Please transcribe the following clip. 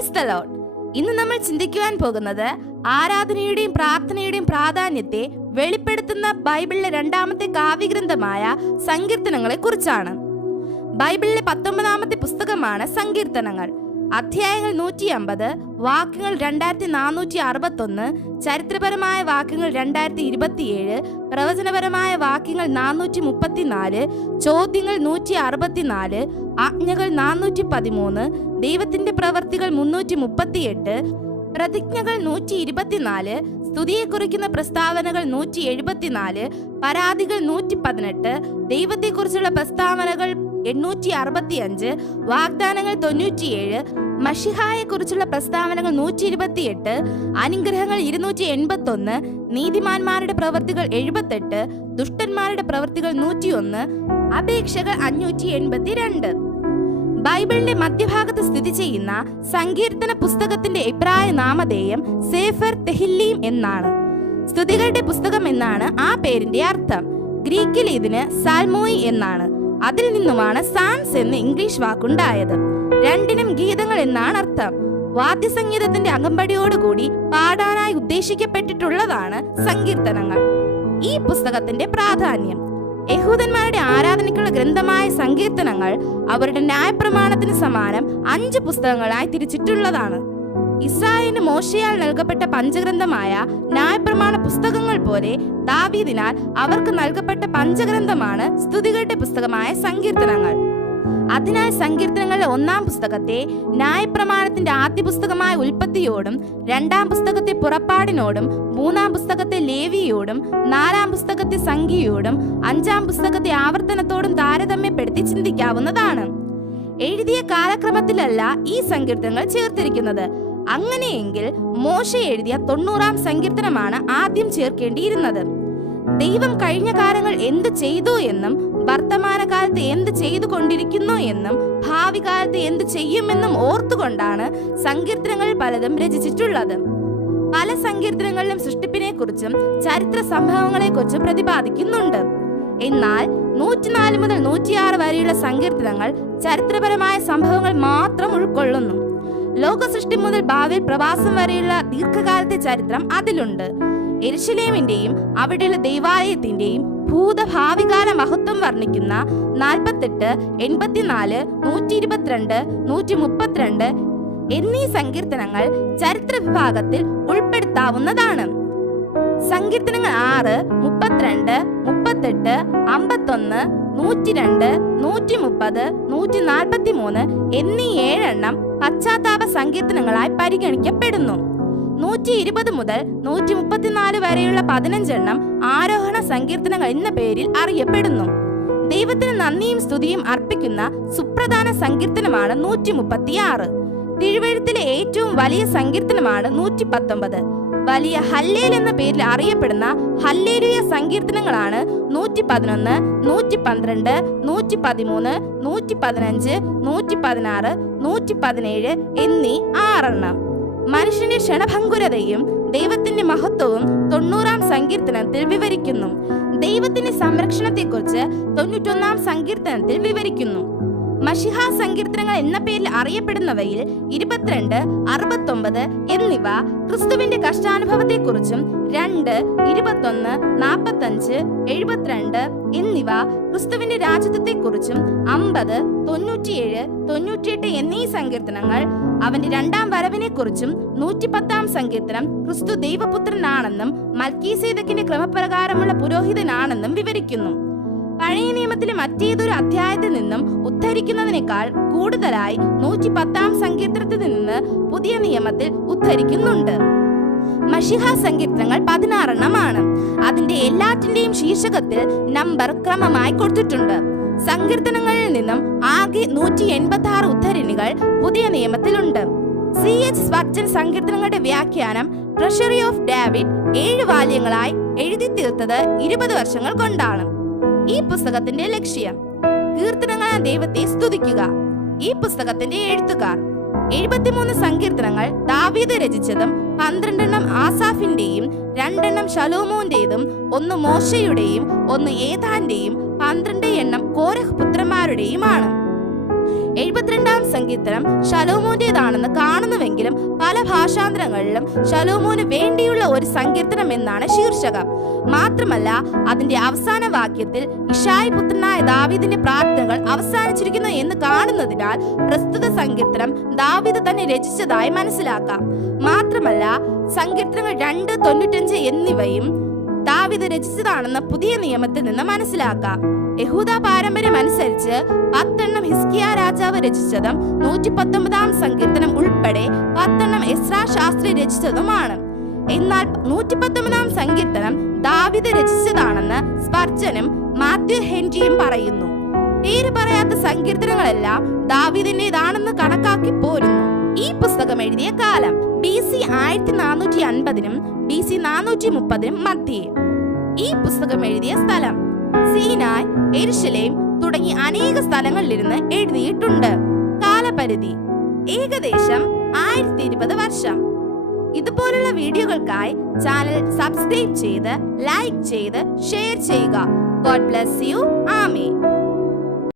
Praise the Lord. ഇന്ന് നമ്മൾ ചിന്തിക്കുവാൻ പോകുന്നത് ആരാധനയുടെയും പ്രാർത്ഥനയുടെയും പ്രാധാന്യത്തെ വെളിപ്പെടുത്തുന്ന ബൈബിളിലെ രണ്ടാമത്തെ കാവ്യഗ്രന്ഥമായ സങ്കീർത്തനങ്ങളെ കുറിച്ചാണ്. ബൈബിളിലെ 19ാമത്തെ പുസ്തകമാണ് സങ്കീർത്തനങ്ങൾ. അധ്യായങ്ങൾ 150, വാക്യങ്ങൾ 2461, ചരിത്രപരമായ വാക്യങ്ങൾ 2027, പ്രവചനപരമായ വാക്യങ്ങൾ 434, ചോദ്യങ്ങൾ 164, ആജ്ഞകൾ 413, ദൈവത്തിന്റെ പ്രവർത്തികൾ 338, പ്രതിജ്ഞകൾ 124, സ്തുതിയെ കുറിക്കുന്ന പ്രസ്താവനകൾ 174, പരാതികൾ 118, ദൈവത്തെക്കുറിച്ചുള്ള പ്രസ്താവനകൾ 865, വാഗ്ദാനങ്ങൾ 97, മഷിഹായെ കുറിച്ചുള്ള പ്രസ്താവനകൾ 128, അനുഗ്രഹങ്ങൾ 281, നീതിമാന്മാരുടെ പ്രവൃത്തികൾ 78, ദുഷ്ടന്മാരുടെ പ്രവൃത്തികൾ 101, അപേക്ഷകൾ 582. ബൈബിളിന്റെ മധ്യഭാഗത്ത് സ്ഥിതി ചെയ്യുന്ന സങ്കീർത്തന പുസ്തകത്തിന്റെ എബ്രായ നാമധേയം സേഫർ തെഹില്ലീം എന്നാണ്. സ്തുതികളുടെ പുസ്തകം എന്നാണ് ആ പേരിന്റെ അർത്ഥം. ഗ്രീക്കിൽ ഇതിന് സാൽമോയി എന്നാണ്. അതിൽ നിന്നുമാണ് സാംസ് എന്ന ഇംഗ്ലീഷ് വാക്കുണ്ടായത്. രണ്ടിനും ഗീതങ്ങൾ എന്നാണ് അർത്ഥം. വാദ്യസംഗീതത്തിന്റെ അകമ്പടിയോടുകൂടി പാടാനായി ഉദ്ദേശിക്കപ്പെട്ടിട്ടുള്ളതാണ് സങ്കീർത്തനങ്ങൾ. ഈ പുസ്തകത്തിന്റെ പ്രാധാന്യം: യഹൂദന്മാരുടെ ആരാധനയ്ക്കുള്ള ഗ്രന്ഥമായ സങ്കീർത്തനങ്ങൾ അവരുടെ ന്യായപ്രമാണത്തിന് സമാനം 5 പുസ്തകങ്ങളായി തിരിച്ചിട്ടുള്ളതാണ്. ഇസ്രായേലിന് മോശയാൽ നൽകപ്പെട്ട പഞ്ചഗ്രന്ഥമായ ന്യായപ്രമാണ പുസ്തകങ്ങൾ പോലെ ദാവീദിനാൽ അവർക്ക് നൽകപ്പെട്ട പഞ്ചഗ്രന്ഥമാണ് സ്തുതികളുടെ പുസ്തകമായ സങ്കീർത്തനങ്ങൾ. അതിനാൽ സങ്കീർത്തനങ്ങളുടെ 1ാം പുസ്തകത്തെ ന്യായപ്രമാണത്തിന്റെ ആദ്യ പുസ്തകമായ ഉൽപ്പത്തിയോടും, 2ാം പുസ്തകത്തെ പുറപ്പാടിനോടും, 3ാം പുസ്തകത്തെ ലേവിയോടും, 4ാം പുസ്തകത്തെ സംഖ്യയോടും, 5ാം പുസ്തകത്തെ ആവർത്തനത്തോടും താരതമ്യപ്പെടുത്തി ചിന്തിക്കാവുന്നതാണ്. എഴുതിയ കാലക്രമത്തിലല്ല ഈ സങ്കീർത്തനങ്ങൾ ചേർത്തിരിക്കുന്നത്. അങ്ങനെയെങ്കിൽ മോശ എഴുതിയ 90ാം സങ്കീർത്തനമാണ് ആദ്യം ചേർക്കേണ്ടിയിരുന്നത്. ദൈവം കഴിഞ്ഞ കാലങ്ങൾ എന്ത് ചെയ്തു എന്നും, വർത്തമാനകാലത്ത് എന്ത് ചെയ്തുകൊണ്ടിരിക്കുന്നു എന്നും, ഭാവി കാലത്ത് എന്ത് ചെയ്യുമെന്നും ഓർത്തുകൊണ്ടാണ് സങ്കീർത്തനങ്ങൾ പലതും രചിച്ചിട്ടുള്ളത്. പല സങ്കീർത്തനങ്ങളിലും സൃഷ്ടിപ്പിനെ കുറിച്ചും ചരിത്ര സംഭവങ്ങളെ കുറിച്ചും പ്രതിപാദിക്കുന്നുണ്ട്. എന്നാൽ 104 മുതൽ 106 വരെയുള്ള സങ്കീർത്തനങ്ങൾ ചരിത്രപരമായ സംഭവങ്ങൾ മാത്രം ഉൾക്കൊള്ളുന്നു. ലോക സൃഷ്ടി മുതൽ ബാബേൽ പ്രവാസം വരെയുള്ള ദീർഘകാലത്തെ ചരിത്രം അതിലുണ്ട്. യെരുശലേമിന്റെയും അവിടെയുള്ള ദൈവാലയത്തിന്റെയും ഭൂതഭാവികാല മഹത്വം വർണ്ണിക്കുന്ന 48, 84, 122, 132 എന്നീ സങ്കീർത്തനങ്ങൾ ചരിത്ര വിഭാഗത്തിൽ ഉൾപ്പെടുത്താവുന്നതാണ്. സങ്കീർത്തനങ്ങൾ 6, 32, 38, 51, 102, 130, 143 എന്നീ 7 എണ്ണം പശ്ചാത്താപ സങ്കീർത്തനങ്ങളായി പരിഗണിക്കപ്പെടുന്നു. 120 മുതൽ 134 വരെയുള്ള 15 എണ്ണം ആരോഹണ സങ്കീർത്തനങ്ങൾ എന്ന പേരിൽ അറിയപ്പെടുന്നു. ദൈവത്തിന് നന്ദിയും സ്തുതിയും അർപ്പിക്കുന്ന സുപ്രധാന സങ്കീർത്തനമാണ് 136. തിരുവെഴുത്തിലെ ഏറ്റവും വലിയ സങ്കീർത്തനമാണ് 119. വലിയ ഹല്ലേൽ എന്ന പേരിൽ അറിയപ്പെടുന്ന ഹല്ലേലൂയ സങ്കീർത്തനങ്ങളാണ് 111, 112, 113, 115, 116, 117 എന്നീ 6 എണ്ണം. മനുഷ്യന്റെ ക്ഷണഭംഗുരതയും ദൈവത്തിന്റെ മഹത്വവും 90ാം സങ്കീർത്തനത്തിൽ വിവരിക്കുന്നു. ദൈവത്തിന്റെ സംരക്ഷണത്തെക്കുറിച്ച് 91ാം സങ്കീർത്തനത്തിൽ വിവരിക്കുന്നു. മഷിഹാ സങ്കീർത്തനങ്ങൾ എന്ന പേരിൽ അറിയപ്പെടുന്നവയിൽ 22, 69 എന്നിവ ക്രിസ്തുവിന്റെ കഷ്ടാനുഭവത്തെക്കുറിച്ചും, 2, 21, 45, 72 എന്നിവ ക്രിസ്തുവിന്റെ രാജ്യത്വത്തെക്കുറിച്ചും, 50, 97, 98 എന്നീ സങ്കീർത്തനങ്ങൾ അവന്റെ 2ാം വരവിനെ കുറിച്ചും, 110ാം സങ്കീർത്തനം ക്രിസ്തു ദൈവപുത്രനാണെന്നും മൽക്കീസേദക്കിന്റെ ക്രമപ്രകാരമുള്ള പുരോഹിതനാണെന്നും വിവരിക്കുന്നു. പഴയ നിയമത്തിലെ മറ്റേതൊരു അധ്യായത്തിൽ നിന്നും ഉദ്ധരിക്കുന്നതിനേക്കാൾ കൂടുതലായി 110ാം സങ്കീർത്തനത്തിൽ നിന്ന് പുതിയ നിയമത്തിൽ ഉദ്ധരിക്കുന്നുണ്ട്. മഷിഹാ സങ്കീർത്തനങ്ങൾ 16 എണ്ണമാണ്. അതിന്റെ എല്ലാറ്റിന്റെയും ശീർഷകത്തിൽ നമ്പർ ക്രമമായി കൊടുത്തിട്ടുണ്ട്. സങ്കീർത്തനങ്ങളിൽ നിന്നും ആകെ 186 ഉദ്ധരണികൾ പുതിയ നിയമത്തിലുണ്ട്. C.H. സ്പർജൻ സങ്കീർത്തനങ്ങളുടെ വ്യാഖ്യാനം ട്രഷറി ഓഫ് ഡേവിഡ് 7 വാല്യങ്ങളായി എഴുതി തീർത്തത് 20 വർഷങ്ങൾ കൊണ്ടാണ്. ഈ പുസ്തകത്തിന്റെ ലക്ഷ്യം: കീർത്തനങ്ങളാൽ ദൈവത്തെ സ്തുതിക്കുക. ഈ പുസ്തകത്തിന്റെ എഴുത്തുകാർ: 73 സങ്കീർത്തനങ്ങൾ ദാവീദ് രചിച്ചതും 12 എണ്ണം ആസാഫിന്റെയും, 2 എണ്ണം ശലോമോന്റേതും, 1 മോശയുടെയും, 1 ഏഥാന്റെയും, 12 എണ്ണം കോരഹ് പുത്രന്മാരുടെയുമാണ്. 72-ാം സങ്കീർത്തനം ശലോമോന്റേതാണെന്ന് കാണുന്നുവെങ്കിലും പല ഭാഷാന്തരങ്ങളിലും ശലോമോന് വേണ്ടിയുള്ള ഒരു സങ്കീർത്തനം എന്നാണ് ശീർഷകം. മാത്രമല്ല, അതിന്റെ അവസാന വാക്യത്തിൽ ഇശായി പുത്രനായ ദാവീദിന്റെ പ്രാർത്ഥനകൾ അവസാനിച്ചിരിക്കുന്നു എന്ന് കാണുന്നതിനാൽ പ്രസ്തുത സങ്കീർത്തനം ദാവീദ് തന്നെ രചിച്ചതായി മനസ്സിലാക്കാം. മാത്രമല്ല, സങ്കീർത്തനങ്ങൾ 2, 95 എന്നിവയും ദാവീദ് രചിച്ചതാണെന്ന് പുതിയ നിയമത്തിൽ നിന്ന് മനസ്സിലാക്കാം. യഹൂദ പാരമ്പര്യം അനുസരിച്ച് 10 ഹിസ്കിയ രാജാവ് രചിച്ചതും 119-ാം സങ്കീർത്തനം ഉൾപ്പെടെ 10 എസ്രാ ശാസ്ത്രി രചിച്ചതുമാണ്. എന്നാൽ 119-ാം സങ്കീർത്തനം ദാവീദ് രചിച്ചതാണെന്ന് സ്പർജനും മാത്യു ഹെൻറിയും പറയുന്നു. പേര് പറയാത്ത സങ്കീർത്തനങ്ങളെല്ലാം ദാവീദിന്റേതാണെന്ന് കണക്കാക്കി പോരുന്നു. ഈ പുസ്തകം എഴുതിയ കാലം BC 1450-നും BC 430-നും മധ്യേ. ഈ പുസ്തകം എഴുതിയ സ്ഥലം സീനായ്, യെരുശലേം തുടങ്ങി അനേക സ്ഥലങ്ങളിലിരുന്ന് എഴുതിയിട്ടുണ്ട്. കാലപരിധി ഏകദേശം 1020 വർഷം. ഇതുപോലുള്ള വീഡിയോകൾക്കായി ചാനൽ സബ്സ്ക്രൈബ് ചെയ്ത്, ലൈക്ക് ചെയ്ത്, ഷെയർ ചെയ്യുക. God bless you. ആമേൻ.